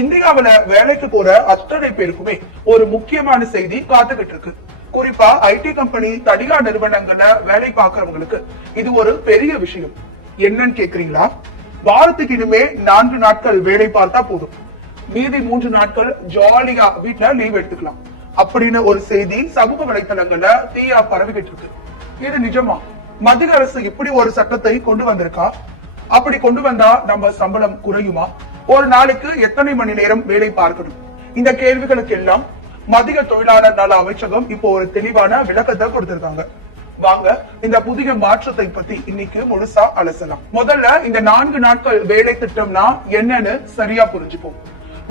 இந்தியாவில வேலைக்கு போற அத்தனை பேருக்குமே ஒரு முக்கியமான செய்தி காத்துக்கிட்டு இருக்கு. குறிப்பா ஐடி கம்பெனி, தனியார் நிறுவனங்கள்ல வேலை பார்க்கறவங்களுக்கு இது ஒரு பெரிய விஷயம். என்னன்னு கேக்குறீங்களா? வாரத்துக்கு இனிமே 4 நாட்கள் வேலை பார்த்தா போதும், மீதி 3 நாட்கள் ஜாலியா வீட்டுல லீவ் எடுத்துக்கலாம் அப்படின்னு ஒரு செய்தி சமூக வலைத்தளங்கள்ல தீயா பரவிக்கிட்டு இருக்கு. இது நிஜமா? மத்திய அரசு இப்படி ஒரு சட்டத்தை கொண்டு வந்திருக்கா? அப்படி கொண்டு வந்தா நம்ம சம்பளம் குறையுமா? ஒரு நாளைக்கு எத்தனை மணி நேரம் வேலை பார்க்கணும்? இந்த கேள்விகளுக்கு எல்லாம் மத்திய தொழிலாளர் நல அமைச்சகம் இப்போ ஒரு தெளிவான விளக்கத்தை கொடுத்திருக்காங்க. வாங்க இந்த புதிய மாற்றத்தை பத்தி இன்னைக்கு முழுசா அலசலாம். முதல்ல இந்த 4 நாட்கள் வேலை திட்டம்னா என்னன்னு சரியா புரிஞ்சுப்போம்.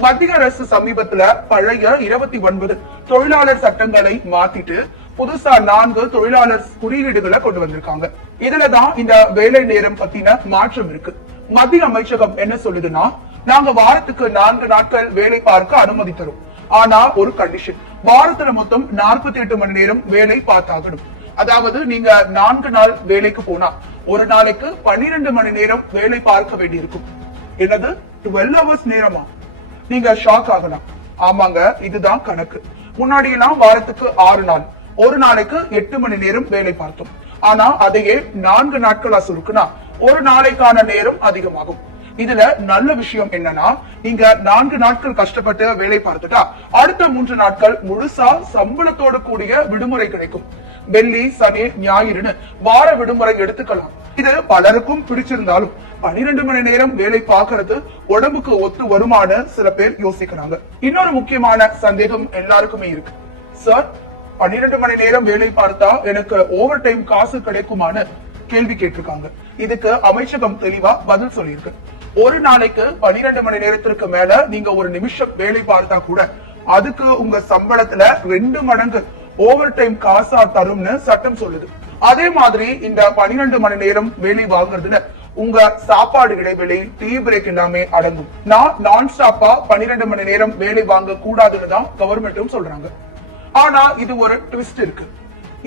மத்திய அரசு சமீபத்துல பழைய 29 தொழிலாளர் சட்டங்களை மாத்திட்டு புதுசா 4 தொழிலாளர் குறியீடுகளை கொண்டு வந்திருக்காங்க. இதுலதான் இந்த வேலை நேரம் பத்தின மாற்றம் இருக்கு. மத்திய அமைச்சகம் என்ன சொல்லுதுன்னா, நாங்க வாரத்துக்கு 4 நாட்கள் வேலை பார்க்க அனுமதி தரும். ஆனா ஒரு கண்டிஷன், வாரத்துல மொத்தம் 48 மணி நேரம் வேலை பார்த்தாகணும். அதாவது நீங்க 4 நாள் வேலைக்கு போனா ஒரு நாளைக்கு 12 மணி நேரம் வேலை பார்க்க வேண்டியிருக்கும். என்னது 12 hours நேரமா? நீங்க ஷாக் ஆகலாம். ஆமாங்க, இதுதான் கணக்கு. முன்னாடி எல்லாம் வாரத்துக்கு 6 நாள், ஒரு நாளைக்கு 8 மணி நேரம் வேலை பார்த்தோம். ஆனா அதையே 4 நாட்களா சுருக்குனா ஒரு நாளைக்கான நேரம் அதிகமாகும். இதுல நல்ல விஷயம் என்னன்னா, நீங்க 4 நாட்கள் கஷ்டப்பட்டு வேலை பார்த்துட்டா அடுத்த 3 நாட்கள் முழுசா சம்பளத்தோடு கூடிய விடுமுறை கிடைக்கும். வெள்ளி, சனி, ஞாயிறுன்னு வார விடுமுறை எடுத்துக்கலாம். இது பலருக்கும் பிடிச்சிருந்தாலும் 12 மணி நேரம் வேலை பார்க்கறது உடம்புக்கு ஒத்து வருமானு சில பேர் யோசிக்கிறாங்க. இன்னொரு முக்கியமான சந்தேகம் எல்லாருக்குமே இருக்கு. சார், 12 மணி நேரம் வேலை பார்த்தா எனக்கு ஓவர் டைம் காசு கிடைக்குமான்னு கேள்வி கேட்டிருக்காங்க. இதுக்கு அமைச்சகம் தெளிவா பதில் சொல்லியிருக்கு. ஒரு நாளைக்கு 12 மணி நேரத்திற்கு மேல நீங்க ஒரு நிமிஷம் வேலை பார்த்தா கூட அதுக்கு உங்க சம்பளத்துல 2 மடங்கு ஓவர் டைம் காசா தரும்னு சட்டம் சொல்லுது. அதே மாதிரி இந்த 12 மணி நேரம் வேலை வாங்குறதுல உங்க சாப்பாடு இடைவெளி, டீ பிரேக் எல்லாமே அடங்கும். நான் ஸ்டாப்பா 12 மணி நேரம் வேலை வாங்க கூடாதுன்னு தான் கவர்மெண்ட்டும் சொல்றாங்க. ஆனா இது ஒரு ட்விஸ்ட் இருக்கு.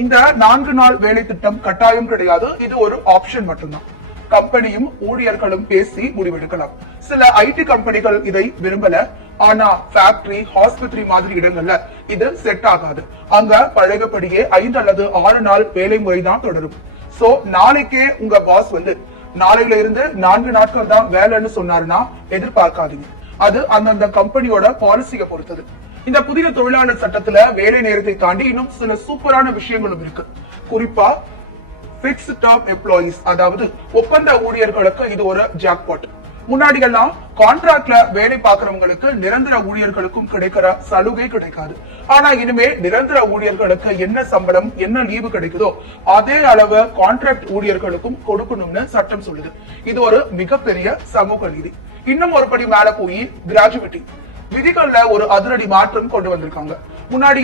இந்த 4 நாள் வேலை திட்டம் கட்டாயம் கிடையாது, இது ஒரு ஆப்ஷன் மட்டும்தான். கம்பெனியும் ஊழியர்களும் பேசி முடிவெடுக்கலாம். சில ஐடி கம்பெனிகள் இதை விரும்பல. ஆனா ஃபேக்டரி, ஹாஸ்பிட்டல் மாதிரி இடங்கள்ல இது செட் ஆகாது. அங்க பழகப்படியே 5 அல்லது 6 நாள் வேலை முறை தான் தொடரும். சோ நாளைக்கே உங்க பாஸ் வந்து நாளையில இருந்து 4 நாட்கள் தான் வேலைன்னு சொன்னாருன்னா எதிர்பார்க்காதீங்க. அது அந்தந்த கம்பெனியோட பாலிசியை பொறுத்தது. இந்த புதிய தொழிலாளர் சட்டத்துல வேலை நேரத்தை தாண்டி இன்னும் சில சூப்பரான விஷயங்களும் இருக்கு. குறிப்பா பிக்ஸ்ட் டேர்ம் எம்ப்ளாயீஸ், அதாவது ஒப்பந்த ஊழியர்களுக்கு இது ஒரு ஜாக்பாட். முன்னாடி எல்லாம் கான்ட்ராக்ட்ல வேலை பார்க்கறவங்களுக்கு நிரந்தர ஊழியர்களுக்கும் கிடைக்கிற சலுகை கிடைக்காது. ஆனா இனிமே நிரந்தர ஊழியர்களுக்கு என்ன சம்பளம், என்ன லீவு கிடைக்குதோ அதே அளவு கான்ட்ராக்ட் ஊழியர்களுக்கும் கொடுக்கணும்னு சட்டம் சொல்லுது. இது ஒரு மிகப்பெரிய சமூக நீதி. இன்னும் ஒரு படி மேல போய் கிராஜுவிட்டி விதிகள்ல ஒரு அதிரடி மாற்றம் கொண்டு வந்திருக்காங்க. முன்னாடி